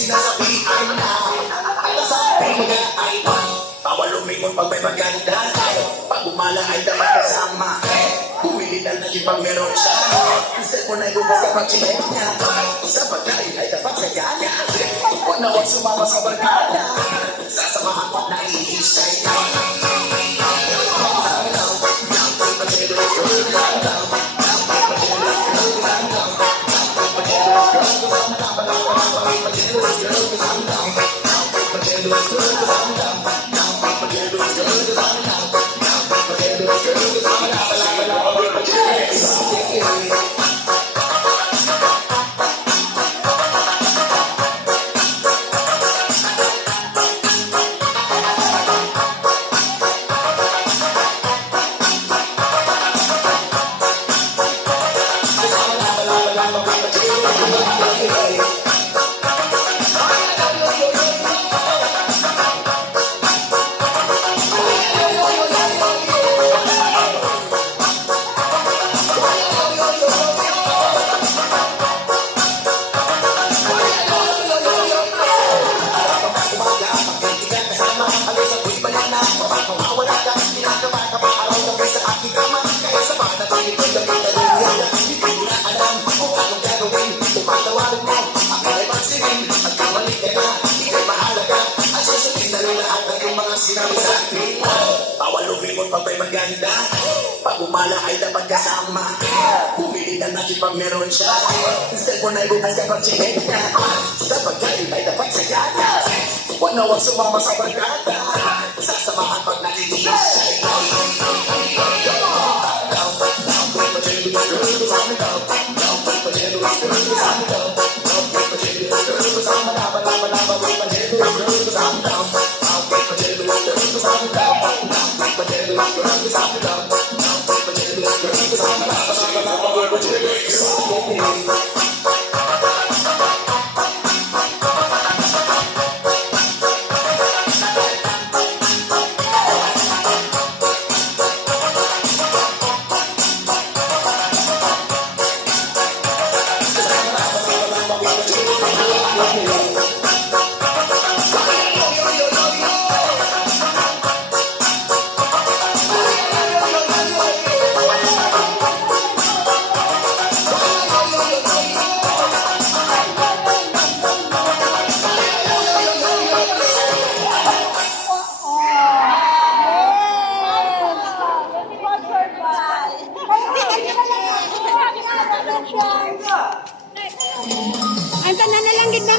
sinasabihan na. At sabi mga idol, bawal lumingon pag may maganda. Pag umala ay dapat kasama. Bumili na natin pag meron siya. Ang cellphone ay bukas kapag chinek niya. Sa pagkain ay dapat sa kanya. Huwag na huwag sumama sa barkada. Sasamahan ko na iisay ka. Bawal lumingon pag may maganda. Pag umala ay dapat kasama. Bumili na natin pag meron siya. Cellphone ay bukas kapag chinek niya. Sa pagkain ay dapat sa gana. Huwag na huwag sumama sa barkada. Sasamahan pag nalilinis. Ang tanan na lang gid na